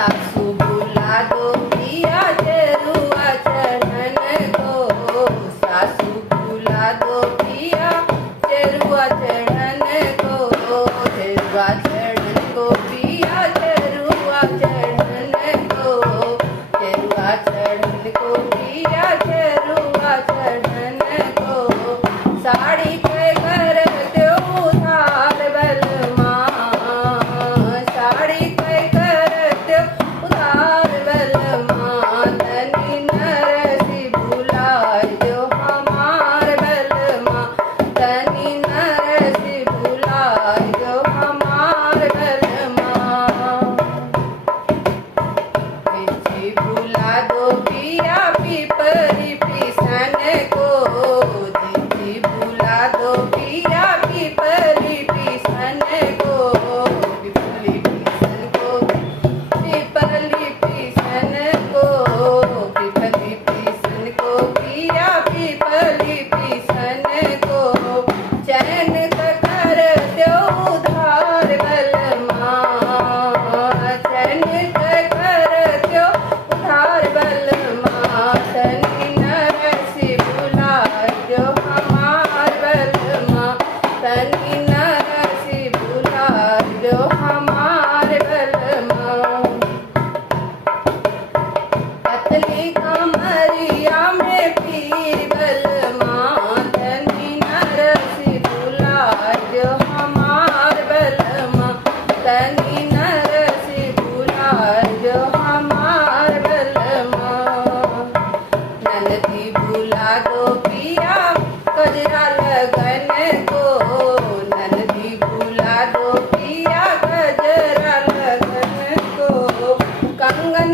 सासू बुला दो पिया चेरुआ चढ़न को, सासू बुला दो पिया चेरुआ चढ़न को, चेरुआ चढ़न को पिया चेरुआ चढ़न को, चेरुआ चढ़न को पिया चेरुआ चढ़न को। साड़ी के कर दो उधार बलमा, साड़ी के कर दो उधार बलमा, तनी नरसी भुलाए दो हमार बलमा, तनी नरसी भुलाए दो हमार बलमा। मिर्ची भुला दो पिया पिपरी पिसन को, दीदी भुला दो पिया पिपरी पिसन को, पिपली पिसन को, पिपली पिसन को, पिपली पिसन को पिया पिपली पिसन को। चैन कर दो उधार बलमा, चैन कर दो उधार बलमा, तनी नरसी भुलाए दो हमार बलमा, तनी नरसी भुलाए दो हमार बलमा। पतली कमरिया में पीर बलमा, तनी नरसी भुलाए दो हमार बलमा, तनी नरसी भुलाए दो हमार बलमा। ननदी भुला दो पिया कजरा लगन को, ननदी भुला दो पिया कजरा लगन को, कंगन